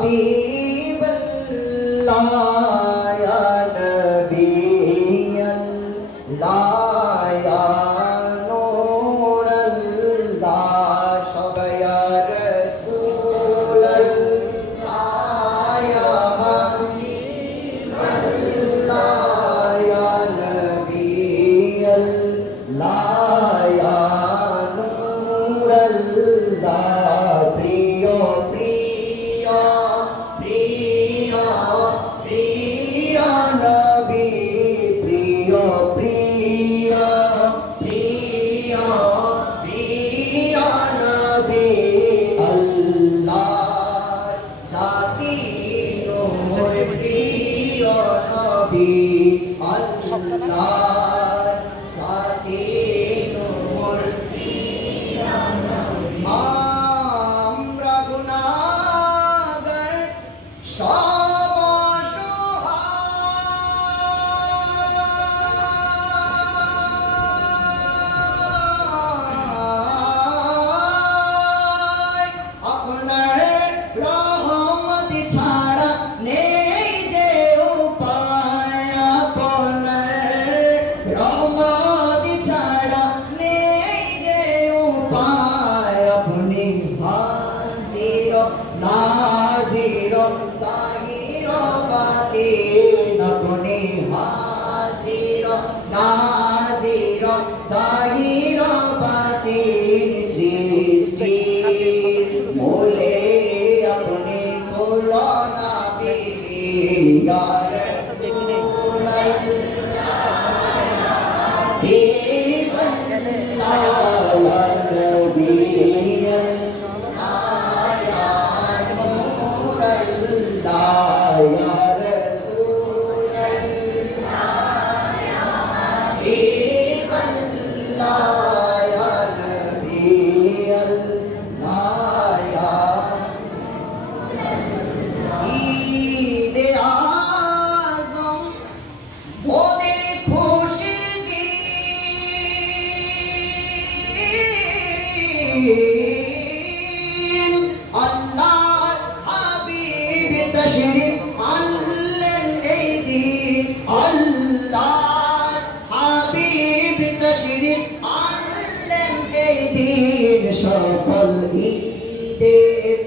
হাবিবাল্লাহ ইয়া নবিয়াল্লাহ ইয়া নূরাল্লাহ সবাই ইয়া রাসূলাল্লাহ ইয়া হাবিবাল্লাহ ইয়া নবিয়াল্লাহ ইয়া নূরাল্লাহ প্রিয় প্রিয় প্রিয় প্রিয় নবী প্রিয় প্রিয় প্রিয় প্রিয় নবী আল্লাহর জাতি নূর প্রিয় নবী আল্লাহর জাতি নূর আমরা গুনাহগার সব অসহায় আপনার রহমত ছাড়া নেই যে উপায় আপনার রহমত ছাড়া নেই যে উপায় আপনি হাজির নাজির জাহির বাতিন আপনি হাজির নাজির জাহির বাতিন সৃষ্টির মূলে আপনি তুলনা বিহীন ইয়া রাসূলুল্লাহ ঈদে আযম ওদের খুশির দিন আল্লাহর হাবিব তাশরীফ আনলেন এই দিন আল্লাহর হাবিব তাশরীফ আনলেন এই দিন সকল ঈদের